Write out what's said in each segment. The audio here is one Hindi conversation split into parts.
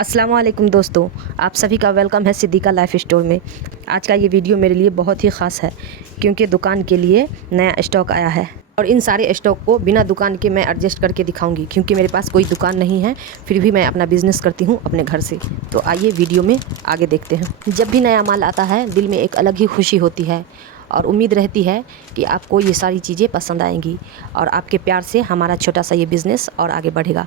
अस्सलाम वालेकुम दोस्तों, आप सभी का वेलकम है सिद्दीक़ा लाइफ स्टोर में। आज का ये वीडियो मेरे लिए बहुत ही ख़ास है क्योंकि दुकान के लिए नया स्टॉक आया है और इन सारे स्टॉक को बिना दुकान के मैं एडजस्ट करके दिखाऊंगी क्योंकि मेरे पास कोई दुकान नहीं है, फिर भी मैं अपना बिज़नेस करती हूँ अपने घर से। तो आइए वीडियो में आगे देखते हैं। जब भी नया माल आता है दिल में एक अलग ही खुशी होती है और उम्मीद रहती है कि आपको ये सारी चीज़ें पसंद आएंगी और आपके प्यार से हमारा छोटा सा ये बिज़नेस और आगे बढ़ेगा।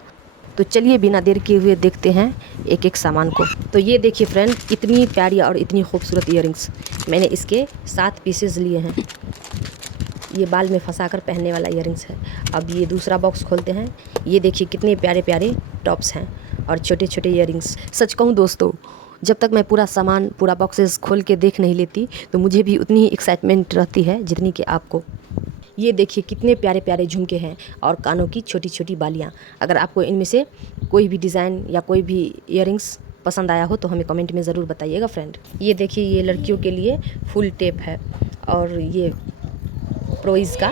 तो चलिए बिना देर किए हुए देखते हैं एक एक सामान को। तो ये देखिए फ्रेंड, इतनी प्यारी और इतनी खूबसूरत इयररिंग्स मैंने इसके 7 पीसेस लिए हैं। ये बाल में फंसा कर पहनने वाला इयररिंग्स है। अब ये दूसरा बॉक्स खोलते हैं। ये देखिए कितने प्यारे प्यारे टॉप्स हैं और छोटे छोटे इयररिंग्स। सच कहूँ दोस्तों, जब तक मैं पूरा सामान पूरा बॉक्सेस खोल के देख नहीं लेती तो मुझे भी उतनी ही एक्साइटमेंट रहती है जितनी कि आपको। ये देखिए कितने प्यारे प्यारे झुमके हैं और कानों की छोटी छोटी बालियाँ। अगर आपको इनमें से कोई भी डिज़ाइन या कोई भी इयररिंग्स पसंद आया हो तो हमें कमेंट में ज़रूर बताइएगा फ्रेंड। ये देखिए ये लड़कियों के लिए फुल टेप है और ये प्रोइज़ का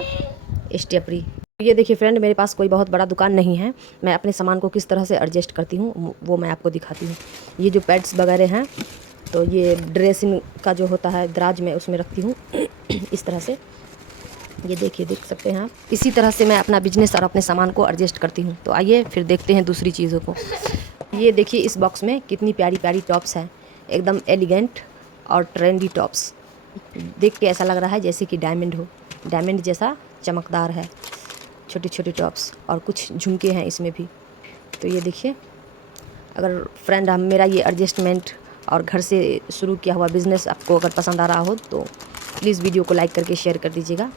स्टेपरी। ये देखिए फ्रेंड, मेरे पास कोई बहुत बड़ा दुकान नहीं है, मैं अपने सामान को किस तरह से एडजस्ट करती हूँ वो मैं आपको दिखाती हूँ। ये जो पैड्स वगैरह हैं तो ये ड्रेसिंग का जो होता है दराज में उसमें रखती हूँ इस तरह से। ये देखिए, देख सकते हैं आप। इसी तरह से मैं अपना बिजनेस और अपने सामान को एडजस्ट करती हूँ। तो आइए फिर देखते हैं दूसरी चीज़ों को। ये देखिए इस बॉक्स में कितनी प्यारी प्यारी टॉप्स हैं, एकदम एलिगेंट और ट्रेंडी टॉप्स। देख के ऐसा लग रहा है जैसे कि डायमंड हो, डायमंड जैसा चमकदार है। छोटे छोटे टॉप्स और कुछ झुमके हैं इसमें भी। तो ये देखिए, अगर फ्रेंड हम मेरा ये एडजस्टमेंट और घर से शुरू किया हुआ बिज़नेस आपको अगर पसंद आ रहा हो तो प्लीज़ वीडियो को लाइक करके शेयर कर दीजिएगा।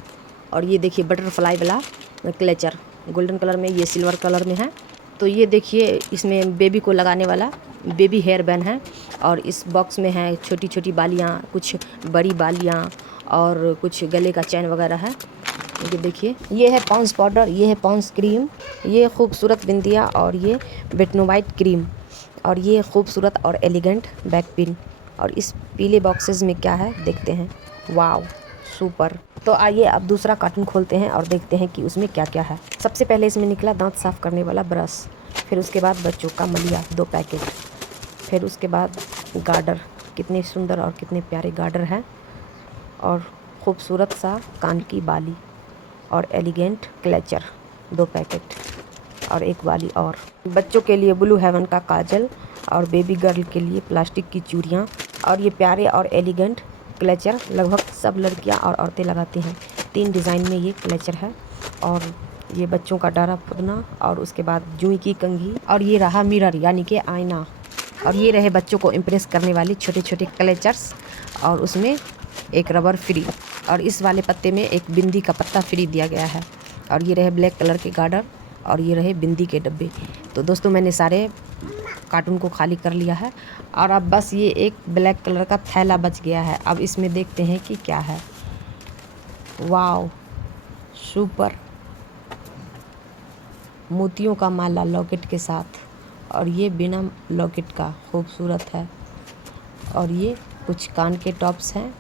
और ये देखिए बटरफ्लाई वाला क्लेचर, गोल्डन कलर में, ये सिल्वर कलर में है। तो ये देखिए इसमें बेबी को लगाने वाला बेबी हेयर बैन है और इस बॉक्स में है छोटी छोटी बालियाँ, कुछ बड़ी बालियाँ और कुछ गले का चैन वगैरह है। ये देखिए, ये है पॉन्स पाउडर, ये है पॉन्स क्रीम, ये खूबसूरत बिंदिया और ये बेटनोवाइट क्रीम और ये खूबसूरत और एलिगेंट बैक पिन। और इस पीले बॉक्सेस में क्या है देखते हैं। वाव, सुपर। तो आइए अब दूसरा कार्टून खोलते हैं और देखते हैं कि उसमें क्या क्या है। सबसे पहले इसमें निकला दांत साफ़ करने वाला ब्रश, फिर उसके बाद बच्चों का मलिया 2 पैकेट, फिर उसके बाद गार्डर, कितने सुंदर और कितने प्यारे गार्डर हैं और खूबसूरत सा कान की बाली और एलिगेंट क्लेचर 2 पैकेट और एक बाली। और बच्चों के लिए ब्लू हेवन का काजल और बेबी गर्ल के लिए प्लास्टिक की चूड़ियाँ और ये प्यारे और एलिगेंट क्लेचर लगभग सब लड़कियां और औरतें लगाती हैं। 3 डिज़ाइन में ये क्लेचर है और ये बच्चों का डारा फुदना और उसके बाद जुई की कंघी और ये रहा मिरर यानी कि आईना और ये रहे बच्चों को इम्प्रेस करने वाले छोटे छोटे क्लेचर्स और उसमें एक रबर फ्री और इस वाले पत्ते में एक बिंदी का पत्ता फ्री दिया गया है और ये रहे ब्लैक कलर के गार्डर और ये रहे बिंदी के डब्बे। तो दोस्तों मैंने सारे कार्टून को खाली कर लिया है और अब बस ये एक ब्लैक कलर का थैला बच गया है। अब इसमें देखते हैं कि क्या है। वाव, सुपर, मोतियों का माला लॉकेट के साथ और ये बिना लॉकेट का खूबसूरत है और ये कुछ कान के टॉप्स हैं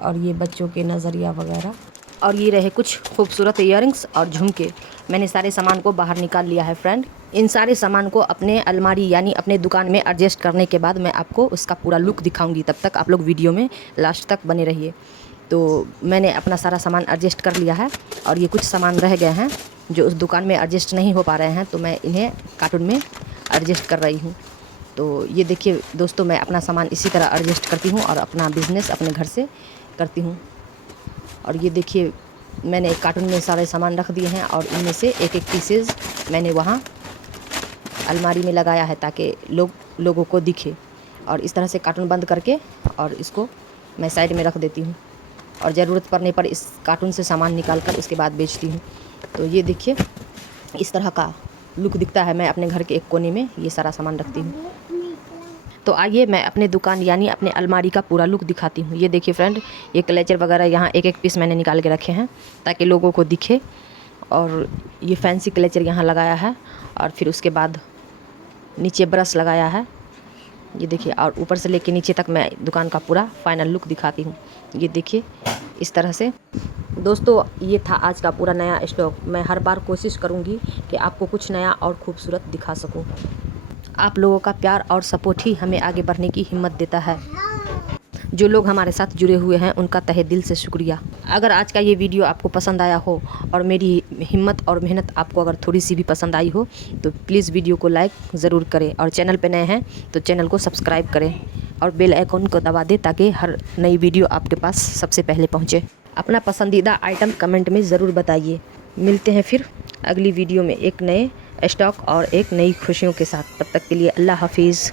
और ये बच्चों के नज़रिया वगैरह और ये रहे कुछ खूबसूरत इयररिंग्स और झुमके। मैंने सारे सामान को बाहर निकाल लिया है फ्रेंड। इन सारे सामान को अपने अलमारी यानी अपने दुकान में एडजस्ट करने के बाद मैं आपको उसका पूरा लुक दिखाऊंगी। तब तक आप लोग वीडियो में लास्ट तक बने रहिए। तो मैंने अपना सारा सामान एडजस्ट कर लिया है और ये कुछ सामान रह गए हैं जो उस दुकान में एडजस्ट नहीं हो पा रहे हैं, तो मैं इन्हें कार्टून में एडजस्ट कर रही हूँ। तो ये देखिए दोस्तों, मैं अपना सामान इसी तरह एडजस्ट करती हूँ और अपना बिज़नेस अपने घर से करती हूँ। और ये देखिए मैंने एक कार्टून में सारे सामान रख दिए हैं और इनमें से एक एक पीसेज मैंने वहाँ अलमारी में लगाया है ताकि लोगों को दिखे। और इस तरह से कार्टून बंद करके और इसको मैं साइड में रख देती हूँ और ज़रूरत पड़ने पर इस कार्टून से सामान निकाल कर उसके बाद बेचती हूँ। तो ये देखिए इस तरह का लुक दिखता है। मैं अपने घर के एक कोने में ये सारा सामान रखती हूँ। तो आइए मैं अपने दुकान यानी अपने अलमारी का पूरा लुक दिखाती हूँ। ये देखिए फ्रेंड, ये क्लेचर वगैरह यहाँ एक एक पीस मैंने निकाल के रखे हैं ताकि लोगों को दिखे। और ये फैंसी क्लेचर यहाँ लगाया है और फिर उसके बाद नीचे ब्रश लगाया है ये देखिए, और ऊपर से लेके नीचे तक मैं दुकान का पूरा फाइनल लुक दिखाती हूँ। ये देखिए इस तरह से। दोस्तों ये था आज का पूरा नया स्टॉक। मैं हर बार कोशिश करूँगी कि आपको कुछ नया और खूबसूरत दिखा सकूँ। आप लोगों का प्यार और सपोर्ट ही हमें आगे बढ़ने की हिम्मत देता है। जो लोग हमारे साथ जुड़े हुए हैं उनका तहे दिल से शुक्रिया। अगर आज का ये वीडियो आपको पसंद आया हो और मेरी हिम्मत और मेहनत आपको अगर थोड़ी सी भी पसंद आई हो तो प्लीज़ वीडियो को लाइक ज़रूर करें, और चैनल पे नए हैं तो चैनल को सब्सक्राइब करें और बेल आइकन को दबा दें ताकि हर नई वीडियो आपके पास सबसे पहले पहुँचे। अपना पसंदीदा आइटम कमेंट में ज़रूर बताइए। मिलते हैं फिर अगली वीडियो में एक नए स्टॉक और एक नई खुशियों के साथ। तब तक के लिए अल्लाह हाफिज़।